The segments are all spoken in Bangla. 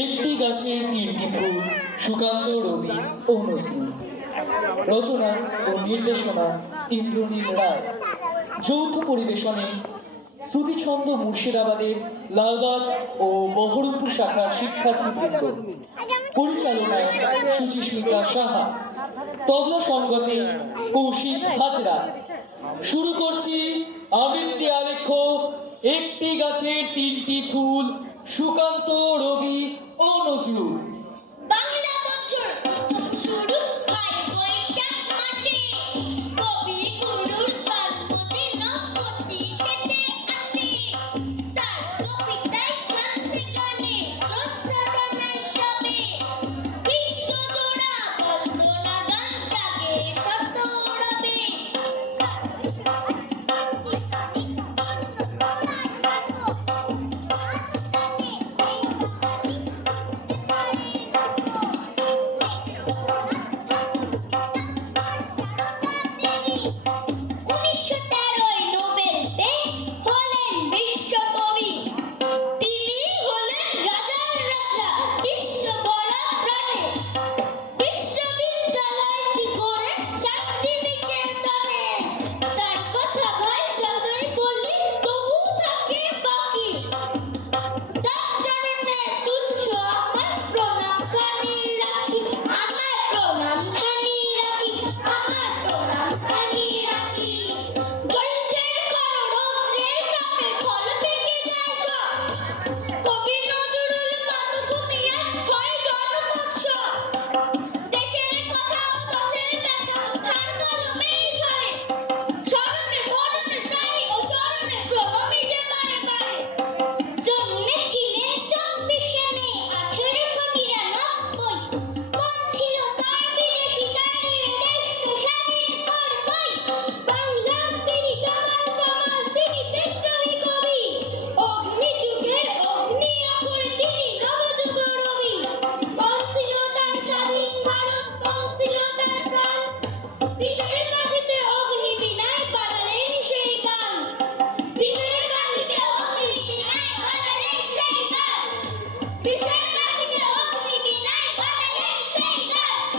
একটি গাছের তিনটি ফুল, সুকান্ত, রবি ও নজরুল। রচনা ও নির্দেশনা ইন্দ্রনীল রায়। যৌথ পরিবেশনে শ্রুতিছন্দ মুর্শিদাবাদের লালবাগ ও বহরমপুর শাখার শিক্ষার্থীবৃন্দ পরিচালনায় সুচিস্মিতা সাহা। তবলা সঙ্গতে কৌশিক হাজরা। শুরু করছি আবৃত্তি আলেখ্য। একটি গাছের তিনটি ফুল, সুকান্ত, রবি all knows you.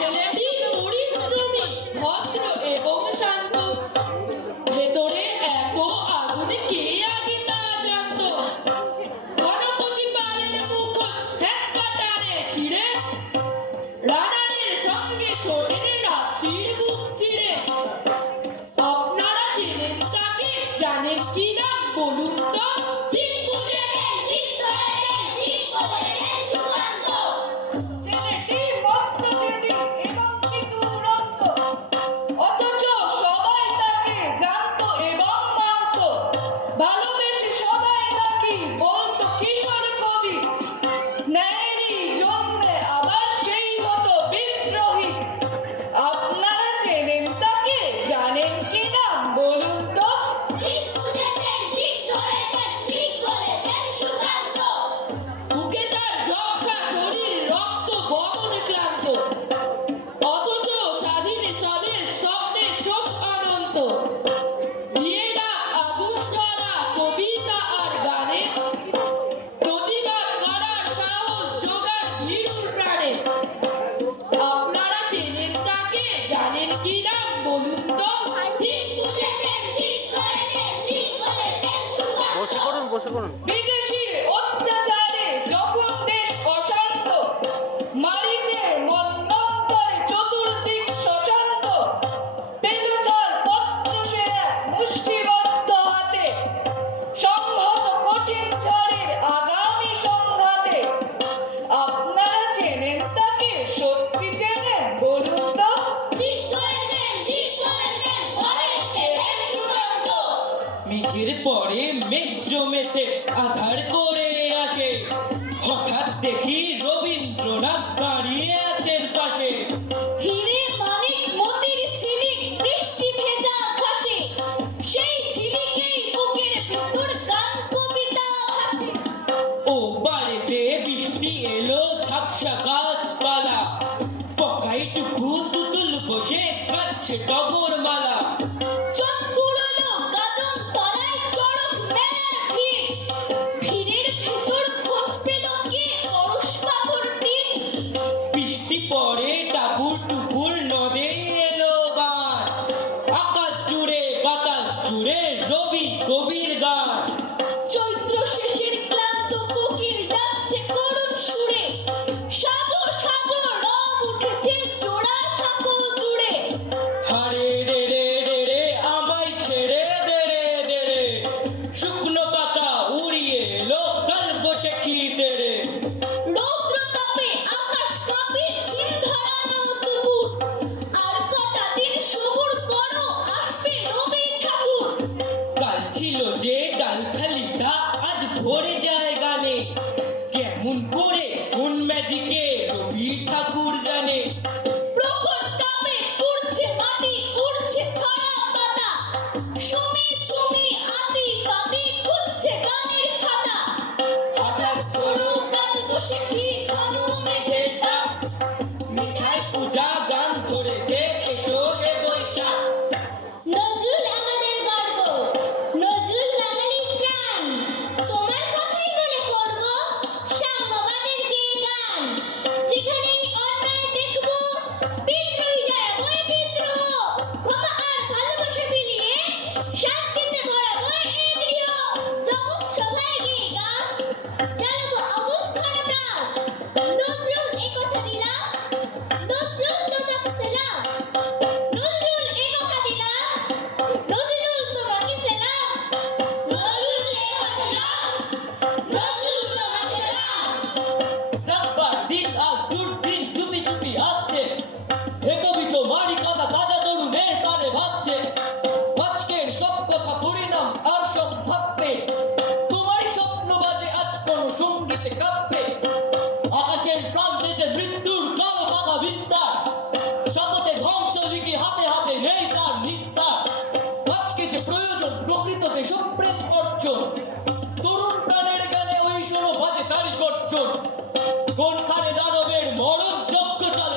ছেলেটি শান্ত। ভেতরে এত আগুনে কে আগে তা জানত? গণপতি পালের মুখ ছিঁড়ে। রানারের সঙ্গে তাকে? জানেন কি না বলুন তো। ঠিক বলেছেন ঠিক বলেছেন ঠিক বলেছেন মেঘের পরে মেঘ জমেছে আধার করে আসে। হঠাৎ দেখি রবীন্দ্রনাথ দাঁড়িয়ে আছেন পাশে। হিরে ও বাড়িতে বৃষ্টি এলো গাছপালা। পকাই টুকু তুতুল বসে খাচ্ছে টগর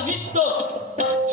যজ্ঞ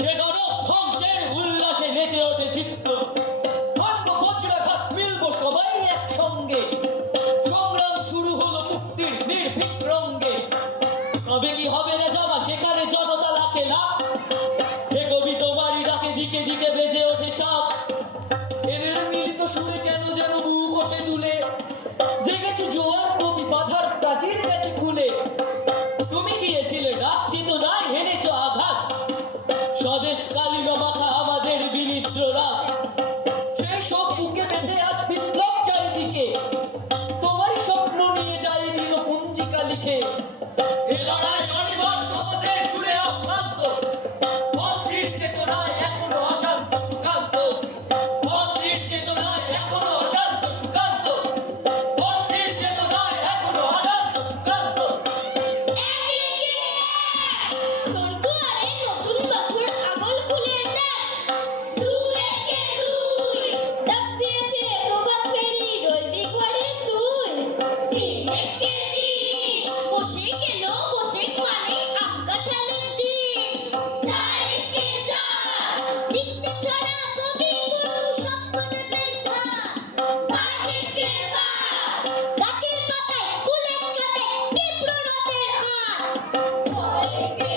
Thank you.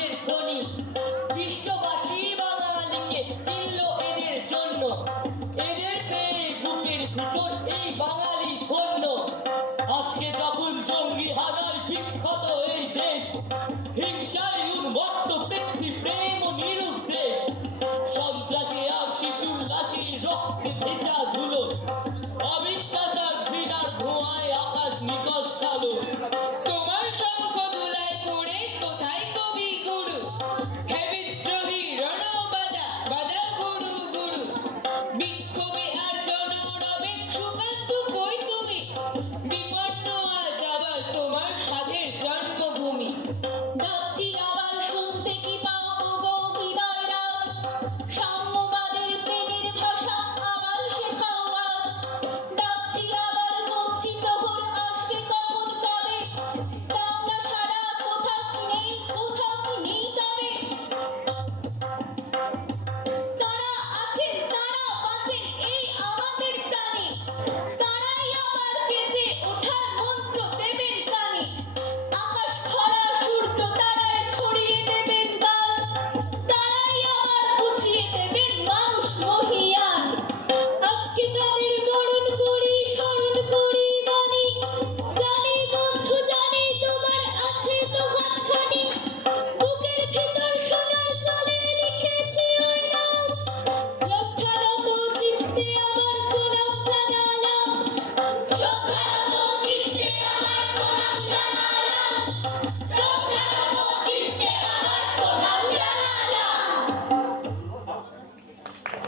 เล่นโคน